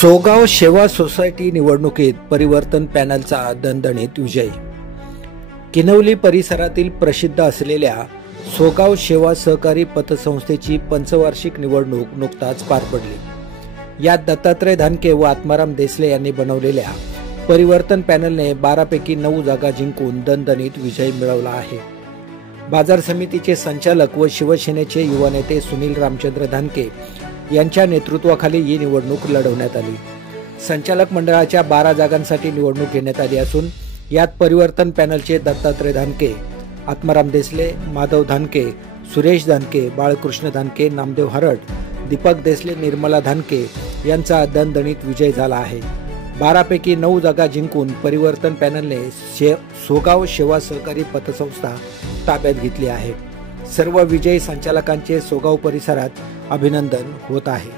सोगाव सेवा सोसायटी निवडणुकीत परिवर्तन पॅनलचा दणदणीत विजय। किनवली परिसरातील प्रसिद्ध असलेल्या सोगाव सेवा सहकारी पतसंस्थेची पंचवार्षिक निवडणूक नुकताच पार पडली। यात दत्तात्रय धानके व आत्माराम देसले यांनी बनवलेल्या परिवर्तन पॅनलने 12 पैकी 9 जागा जिंकून दणदणीत विजय मिळवला आहे। बाजार समितीचे संचालक व शिवसेनेचे युवा नेते सुनील रामचंद्र धानके यांच्या नेतृत्वाखाली ही निवडणूक लढवण्यात आली। संचालक मंडळाच्या 12 जागांसाठी निवडणूक घेण्यात आली असून यात परिवर्तन पॅनलचे दत्तात्रय धानके, आत्माराम देसले, माधव धानके, सुरेश धानके, बाळकृष्ण धानके, नामदेव हरड, दीपक देसले, निर्मला धानके यांचा दणदणीत विजय झाला आहे। 12 पैकी 9 जागा जिंकून परिवर्तन पॅनलने सोगाव सेवा सहकारी पतसंस्था ताब्यात घेतली आहे। सर्व विजयी संचालकांचे सोगाव परिसरात अभिनंदन होत आहे।